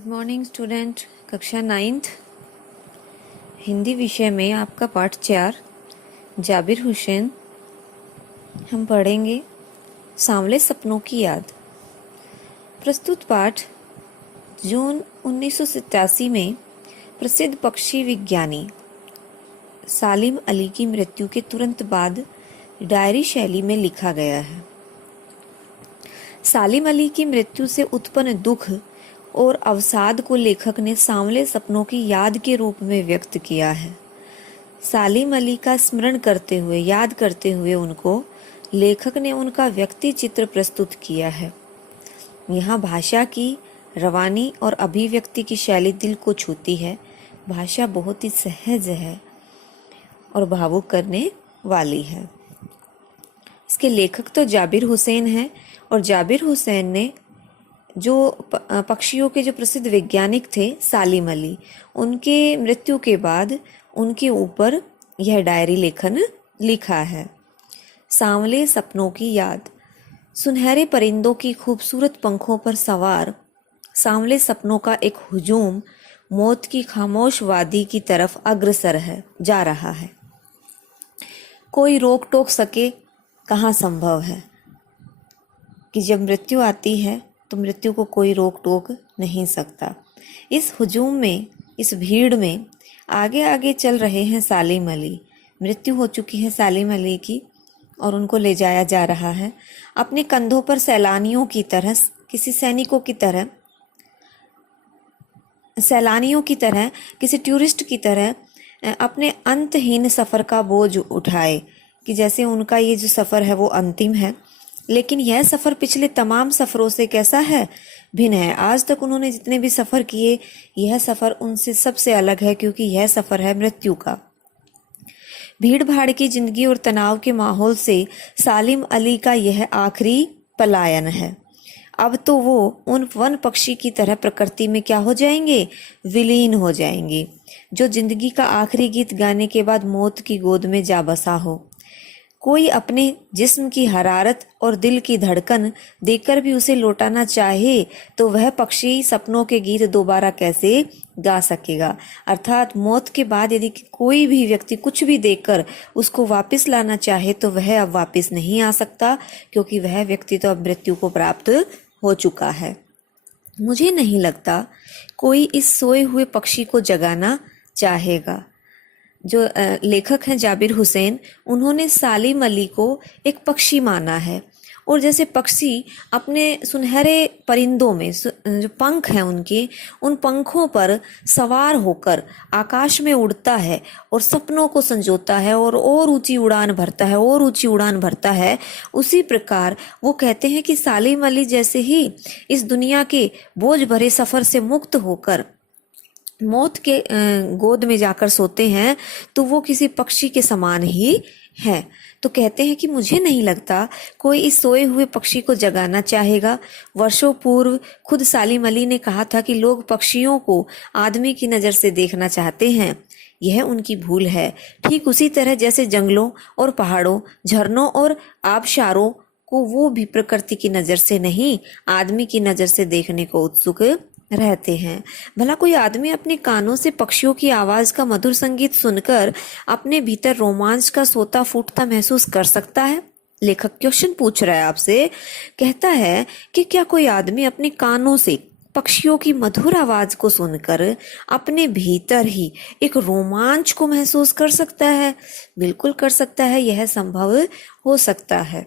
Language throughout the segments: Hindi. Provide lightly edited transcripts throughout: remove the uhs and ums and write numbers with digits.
Good morning student. कक्षा 9th हिंदी विषय में आपका पाठ 4 जाबिर हुसैन। हम पढ़ेंगे सांवले सपनों की याद। प्रस्तुत पाठ जून 1987 में प्रसिद्ध पक्षी विज्ञानी सालिम अली की मृत्यु के तुरंत बाद डायरी शैली में लिखा गया है। सालिम अली की मृत्यु से उत्पन्न दुख और अवसाद को लेखक ने सांवले सपनों की याद के रूप में व्यक्त किया है। सालिम अली का स्मरण करते हुए, याद करते हुए उनको लेखक ने उनका व्यक्ति चित्र प्रस्तुत किया है। यहाँ भाषा की रवानी और अभिव्यक्ति की शैली दिल को छूती है। भाषा बहुत ही सहज है और भावुक करने वाली है। इसके लेखक तो जाबिर हुसैन हैं और जाबिर हुसैन ने जो पक्षियों के जो प्रसिद्ध वैज्ञानिक थे सालिम अली, उनके मृत्यु के बाद उनके ऊपर यह डायरी लेखन लिखा है। सांवले सपनों की याद। सुनहरे परिंदों की खूबसूरत पंखों पर सवार सांवले सपनों का एक हुजूम मौत की खामोश वादी की तरफ अग्रसर है, जा रहा है। कोई रोक टोक सके कहाँ संभव है कि जब मृत्यु आती है तो मृत्यु को कोई रोक टोक नहीं सकता। इस हुजूम में, इस भीड़ में आगे आगे चल रहे हैं सालिम अली। मृत्यु हो चुकी है सालिम अली की और उनको ले जाया जा रहा है। अपने कंधों पर सैलानियों की तरह, किसी सैनिकों की तरह, सैलानियों की तरह, किसी टूरिस्ट की तरह अपने अंतहीन सफ़र का बोझ उठाए कि जैसे उनका ये जो सफ़र है वो अंतिम है। लेकिन यह सफ़र पिछले तमाम सफ़रों से कैसा है? भिन्न है। आज तक उन्होंने जितने भी सफ़र किए, यह सफ़र उनसे सबसे अलग है, क्योंकि यह सफ़र है मृत्यु का। भीड़ भाड़ की जिंदगी और तनाव के माहौल से सालिम अली का यह आखिरी पलायन है। अब तो वो उन वन पक्षी की तरह प्रकृति में क्या हो जाएंगे? विलीन हो जाएंगे, जो जिंदगी का आखिरी गीत गाने के बाद मौत की गोद में जा बसा हो। कोई अपने जिस्म की हरारत और दिल की धड़कन देखकर भी उसे लौटाना चाहे तो वह पक्षी सपनों के गीत दोबारा कैसे गा सकेगा? अर्थात मौत के बाद यदि कोई भी व्यक्ति कुछ भी देखकर उसको वापस लाना चाहे तो वह अब वापस नहीं आ सकता, क्योंकि वह व्यक्ति तो अब मृत्यु को प्राप्त हो चुका है। मुझे नहीं लगता कोई इस सोए हुए पक्षी को जगाना चाहेगा। जो लेखक हैं जाबिर हुसैन, उन्होंने सालिम अली को एक पक्षी माना है। और जैसे पक्षी अपने सुनहरे परिंदों में जो पंख हैं उनके, उन पंखों पर सवार होकर आकाश में उड़ता है और सपनों को संजोता है और ऊंची उड़ान भरता है, और ऊंची उड़ान भरता है, उसी प्रकार वो कहते हैं कि सालिम अली जैसे ही इस दुनिया के बोझ भरे सफ़र से मुक्त होकर मौत के गोद में जाकर सोते हैं तो वो किसी पक्षी के समान ही है। तो कहते हैं कि मुझे नहीं लगता कोई इस सोए हुए पक्षी को जगाना चाहेगा। वर्षों पूर्व खुद सालिम अली ने कहा था कि लोग पक्षियों को आदमी की नज़र से देखना चाहते हैं। यह उनकी भूल है। ठीक उसी तरह जैसे जंगलों और पहाड़ों, झरनों और आबशारों को वो भी प्रकृति की नज़र से नहीं, आदमी की नज़र से देखने को उत्सुक रहते हैं। भला कोई आदमी अपने कानों से पक्षियों की आवाज का मधुर संगीत सुनकर अपने भीतर रोमांच का सोता फूटता महसूस कर सकता है? लेखक क्वेश्चन पूछ रहा है आपसे। कहता है कि क्या कोई आदमी अपने कानों से पक्षियों की मधुर आवाज को सुनकर अपने भीतर ही एक रोमांच को महसूस कर सकता है? बिल्कुल कर सकता है। यह संभव हो सकता है।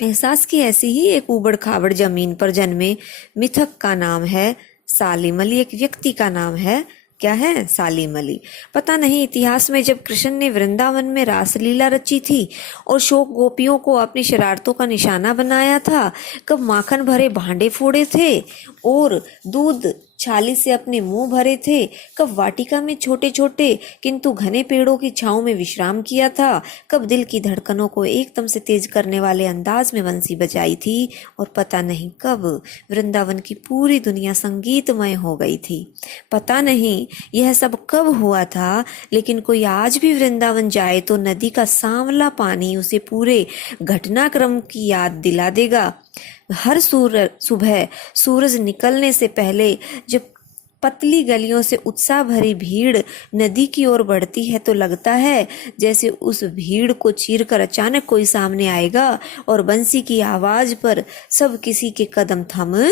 एहसास की ऐसी ही एक उबड़ खाबड़ जमीन पर जन्मे मिथक का नाम है सालिम अली। एक व्यक्ति का नाम है, क्या है? सालिम अली। पता नहीं इतिहास में जब कृष्ण ने वृंदावन में रासलीला रची थी और शोक गोपियों को अपनी शरारतों का निशाना बनाया था, कब माखन भरे भांडे फोड़े थे और दूध छाली से अपने मुंह भरे थे, कब वाटिका में छोटे छोटे किंतु घने पेड़ों की छांव में विश्राम किया था, कब दिल की धड़कनों को एकदम से तेज करने वाले अंदाज में बंसी बजाई थी, और पता नहीं कब वृंदावन की पूरी दुनिया संगीतमय हो गई थी। पता नहीं यह सब कब हुआ था, लेकिन कोई आज भी वृंदावन जाए तो नदी का सांवला पानी उसे पूरे घटनाक्रम की याद दिला देगा। हर सुबह सूरज निकलने से पहले जब पतली गलियों से उत्साह भरी भीड़ नदी की ओर बढ़ती है तो लगता है जैसे उस भीड़ को चीरकर अचानक कोई सामने आएगा और बंसी की आवाज पर सब किसी के कदम थम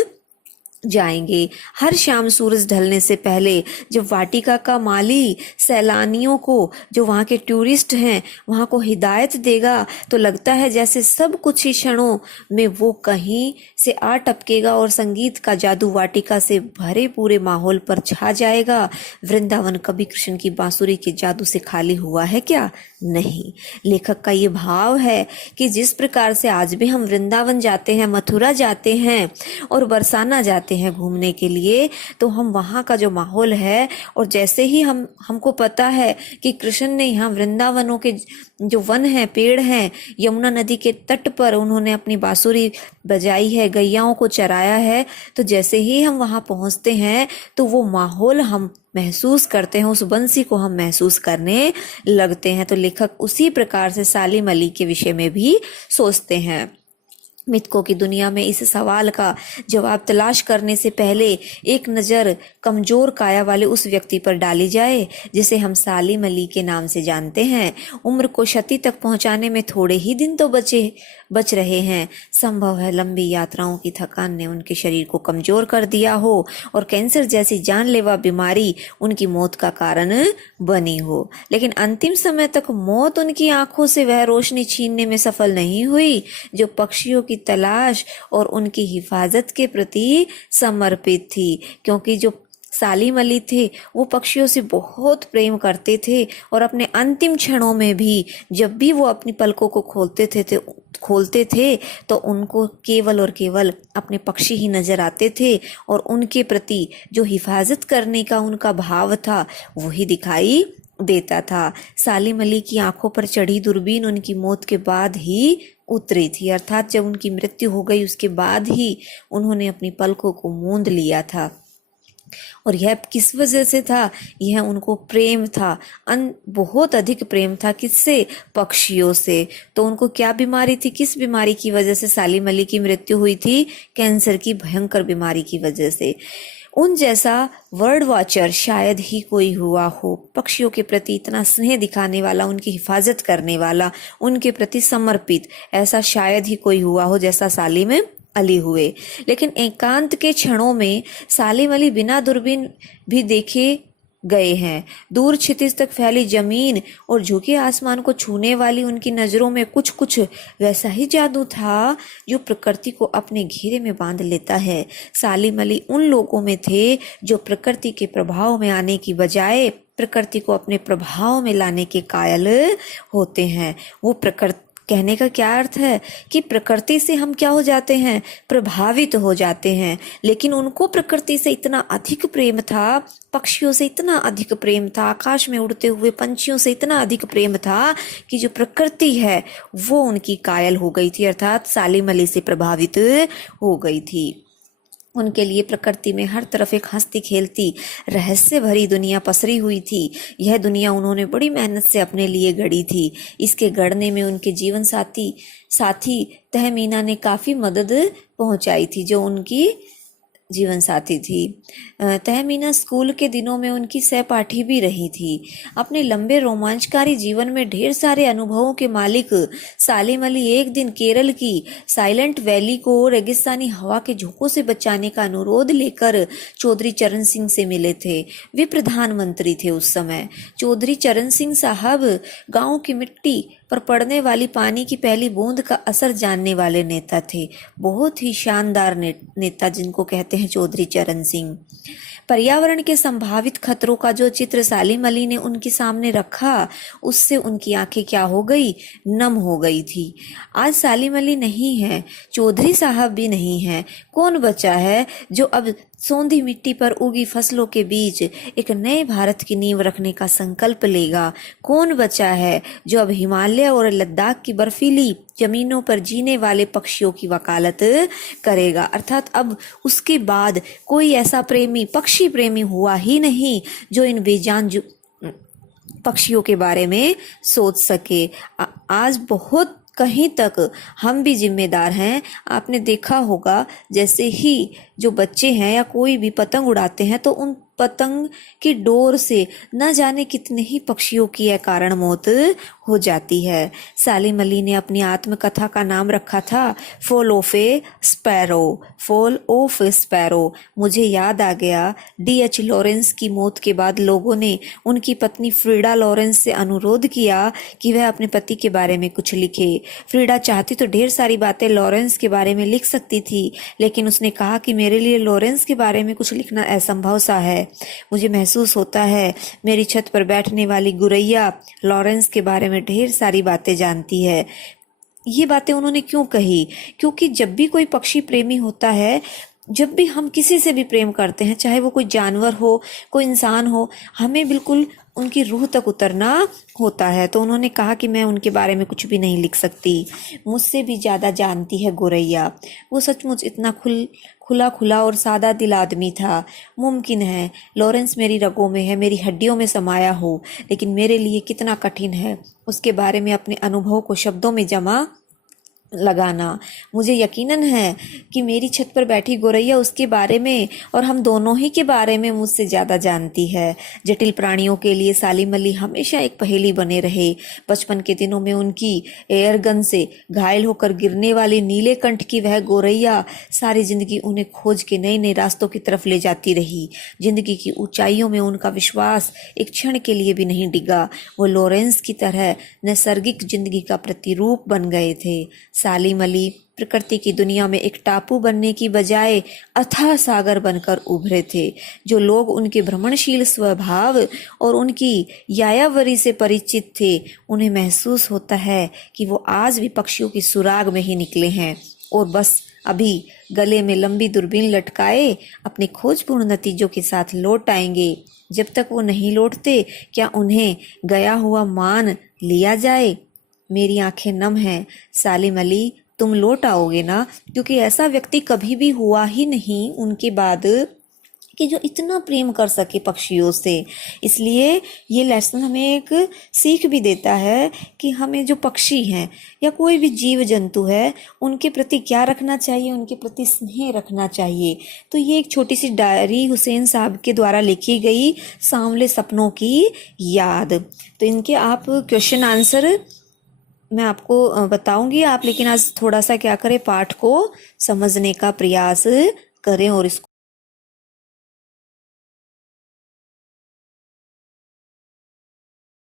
जाएंगे। हर शाम सूरज ढलने से पहले जब वाटिका का माली सैलानियों को, जो वहाँ के टूरिस्ट हैं, वहाँ को हिदायत देगा तो लगता है जैसे सब कुछ ही क्षणों में वो कहीं से आ टपकेगा और संगीत का जादू वाटिका से भरे पूरे माहौल पर छा जाएगा। वृंदावन कभी कृष्ण की बांसुरी के जादू से खाली हुआ है क्या? नहीं। लेखक का ये भाव है कि जिस प्रकार से आज भी हम वृंदावन जाते हैं, मथुरा जाते हैं और बरसाना जाते हैं घूमने के लिए, तो हम वहाँ का जो माहौल है, और जैसे ही हमको पता है कि कृष्ण ने यहाँ वृंदावनों के जो वन है, पेड़ हैं, यमुना नदी के तट पर उन्होंने अपनी बांसुरी बजाई है, गैयाओं को चराया है, तो जैसे ही हम वहाँ पहुँचते हैं तो वो माहौल हम महसूस करते हैं, उस बंसी को हम महसूस करने लगते हैं। तो लेखक उसी प्रकार से सालिम अली के विषय में भी सोचते हैं। मिथकों की दुनिया में इस सवाल का जवाब तलाश करने से पहले एक नज़र कमजोर काया वाले उस व्यक्ति पर डाली जाए जिसे हम सालिम अली के नाम से जानते हैं। उम्र को क्षति तक पहुंचाने में थोड़े ही दिन तो बच रहे हैं। संभव है लंबी यात्राओं की थकान ने उनके शरीर को कमजोर कर दिया हो और कैंसर जैसी जानलेवा बीमारी उनकी मौत का कारण बनी हो, लेकिन अंतिम समय तक मौत उनकी आंखों से वह रोशनी छीनने में सफल नहीं हुई जो पक्षियों की तलाश और उनकी हिफाजत के प्रति समर्पित थी। क्योंकि जो सालिम अली थे वो पक्षियों से बहुत प्रेम करते थे और अपने अंतिम क्षणों में भी जब भी वो अपनी पलकों को खोलते थे तो उनको केवल और केवल अपने पक्षी ही नजर आते थे और उनके प्रति जो हिफाजत करने का उनका भाव था वही दिखाई देता था। सालिम अली की आंखों पर चढ़ी दूरबीन उनकी मौत के बाद ही उतरी थी, अर्थात जब उनकी मृत्यु हो गई उसके बाद ही उन्होंने अपनी पलकों को मूंद लिया था। और यह किस वजह से था? यह उनको प्रेम था, बहुत अधिक प्रेम था। किससे? पक्षियों से। तो उनको क्या बीमारी थी? किस बीमारी की वजह से सालिम अली की मृत्यु हुई थी? कैंसर की भयंकर बीमारी की वजह से। उन जैसा वर्ड वॉचर शायद ही कोई हुआ हो, पक्षियों के प्रति इतना स्नेह दिखाने वाला, उनकी हिफाजत करने वाला, उनके प्रति समर्पित, ऐसा शायद ही कोई हुआ हो जैसा सालिम अली हुए। लेकिन एकांत के क्षणों में सालिम अली बिना दूरबीन भी देखे गए हैं। दूर क्षितिज तक फैली जमीन और झुके आसमान को छूने वाली उनकी नजरों में कुछ कुछ वैसा ही जादू था जो प्रकृति को अपने घेरे में बांध लेता है। सालिम अली उन लोगों में थे जो प्रकृति के प्रभाव में आने की बजाय प्रकृति को अपने प्रभाव में लाने के कायल होते हैं। वो प्रकृति, कहने का क्या अर्थ है कि प्रकृति से हम क्या हो जाते हैं? प्रभावित हो जाते हैं। लेकिन उनको प्रकृति से इतना अधिक प्रेम था, पक्षियों से इतना अधिक प्रेम था, आकाश में उड़ते हुए पंछियों से इतना अधिक प्रेम था कि जो प्रकृति है वो उनकी कायल हो गई थी, अर्थात सालिम अली से प्रभावित हो गई थी। उनके लिए प्रकृति में हर तरफ एक हंसती खेलती रहस्य भरी दुनिया पसरी हुई थी। यह दुनिया उन्होंने बड़ी मेहनत से अपने लिए गढ़ी थी। इसके गढ़ने में उनके जीवन साथी तहमीना ने काफ़ी मदद पहुंचाई थी, जो उनकी जीवन साथी थी। तहमीना स्कूल के दिनों में उनकी सहपाठी भी रही थी। अपने लंबे रोमांचकारी जीवन में ढेर सारे अनुभवों के मालिक सालिम अली एक दिन केरल की साइलेंट वैली को रेगिस्तानी हवा के झोंकों से बचाने का अनुरोध लेकर चौधरी चरण सिंह से मिले थे। वे प्रधानमंत्री थे उस समय। चौधरी चरण सिंह साहब गांव की मिट्टी पर पड़ने वाली पानी की पहली बूंद का असर जानने वाले नेता थे। बहुत ही शानदार नेता जिनको कहते हैं चौधरी चरण सिंह। पर्यावरण के संभावित खतरों का जो चित्र सालिम अली ने उनके सामने रखा, उससे उनकी आंखें क्या हो गई? नम हो गई थी। आज सालिम अली नहीं है, चौधरी साहब भी नहीं है। कौन बचा है जो अब सौंधी मिट्टी पर उगी फसलों के बीच एक नए भारत की नींव रखने का संकल्प लेगा? कौन बचा है जो अब हिमालय और लद्दाख की बर्फीली जमीनों पर जीने वाले पक्षियों की वकालत करेगा? अर्थात अब उसके बाद कोई ऐसा प्रेमी, पक्षी प्रेमी हुआ ही नहीं जो इन बेजान पक्षियों के बारे में सोच सके। आज बहुत कहीं तक हम भी जिम्मेदार हैं। आपने देखा होगा जैसे ही जो बच्चे हैं या कोई भी पतंग उड़ाते हैं तो उन पतंग की डोर से न जाने कितने ही पक्षियों की अकारण मौत हो जाती है। सालिम अली ने अपनी आत्मकथा का नाम रखा था fall of A sparrow, fall of A sparrow. मुझे याद आ गया D.H. लॉरेंस की मौत के बाद लोगों ने उनकी पत्नी फ्रीडा लॉरेंस से अनुरोध किया कि वह अपने पति के बारे में कुछ लिखे। फ्रीडा चाहती तो ढेर सारी बातें लॉरेंस के बारे में लिख सकती थी, लेकिन उसने कहा कि मेरे लिए लॉरेंस के बारे में कुछ लिखना असंभव सा है। मुझे महसूस होता है मेरी छत पर बैठने वाली गुरैया लॉरेंस के बारे में ढेर सारी बातें जानती है। ये बातें उन्होंने क्यों कही? क्योंकि जब भी कोई पक्षी प्रेमी होता है, जब भी हम किसी से भी प्रेम करते हैं, चाहे वो कोई जानवर हो, कोई इंसान हो, हमें बिल्कुल उनकी रूह तक उतरना होता है। तो उन्होंने कहा कि मैं उनके बारे में कुछ भी नहीं लिख सकती, मुझसे भी ज़्यादा जानती है गुरैया। वो सचमुच इतना खुला खुला और सादा दिल आदमी था। मुमकिन है लॉरेंस मेरी रगों में है, मेरी हड्डियों में समाया हो, लेकिन मेरे लिए कितना कठिन है उसके बारे में अपने अनुभव को शब्दों में जमा लगाना। मुझे यकीनन है कि मेरी छत पर बैठी गोरैया उसके बारे में और हम दोनों ही के बारे में मुझसे ज़्यादा जानती है। जटिल प्राणियों के लिए सालिम अली हमेशा एक पहेली बने रहे। बचपन के दिनों में उनकी एयरगन से घायल होकर गिरने वाली नीले कंठ की वह गोरैया सारी जिंदगी उन्हें खोज के नए नए रास्तों की तरफ ले जाती रही। जिंदगी की ऊंचाइयों में उनका विश्वास एक क्षण के लिए भी नहीं डिगा। वो लॉरेंस की तरह नैसर्गिक जिंदगी का प्रतिरूप बन गए थे। सालिम अली प्रकृति की दुनिया में एक टापू बनने की बजाय अथाह सागर बनकर उभरे थे। जो लोग उनके भ्रमणशील स्वभाव और उनकी यायावरी से परिचित थे, उन्हें महसूस होता है कि वो आज भी पक्षियों की सुराग में ही निकले हैं और बस अभी गले में लंबी दूरबीन लटकाए अपने खोजपूर्ण नतीजों के साथ लौट आएंगे। जब तक वो नहीं लौटते, क्या उन्हें गया हुआ मान लिया जाए? मेरी आंखें नम हैं। सालिम अली, तुम लौट आओगे ना? क्योंकि ऐसा व्यक्ति कभी भी हुआ ही नहीं उनके बाद कि जो इतना प्रेम कर सके पक्षियों से। इसलिए ये लेसन हमें एक सीख भी देता है कि हमें जो पक्षी हैं या कोई भी जीव जंतु है, उनके प्रति क्या रखना चाहिए, उनके प्रति स्नेह रखना चाहिए। तो ये एक छोटी सी डायरी हुसैन साहब के द्वारा लिखी गई सांवले सपनों की याद। तो इनके आप क्वेश्चन आंसर मैं आपको बताऊंगी, आप लेकिन आज थोड़ा सा क्या करें, पाठ को समझने का प्रयास करें और इसको